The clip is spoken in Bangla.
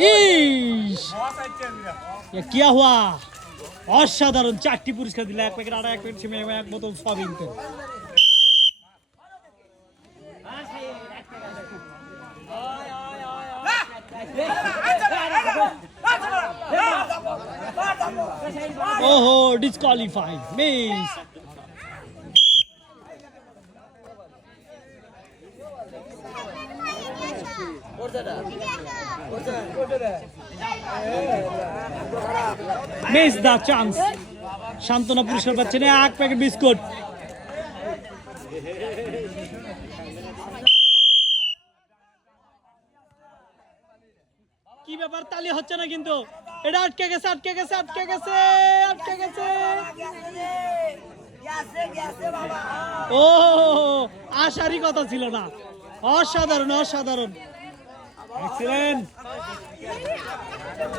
ইস ये क्या हुआ অসাধারণ 4টি পুরস্কার দিলা এক প্যাকেট আটা এক প্যাকেট সিমে এক বোতল সয়াবিন তেল ওহো ডিসকোয়ালিফাইড মিস মিস দা চান্স শান্তনা পুরস্কার পাচ্ছেন এক প্যাকেট বিস্কুট কি ব্যাপার তালি হচ্ছে না কিন্তু এটা আটকে গেছে আটকে গেছে আটকে গেছে আটকে গেছে ও আশারই কথা ছিল না অসাধারণ অসাধারণ এক্সিলেন্ট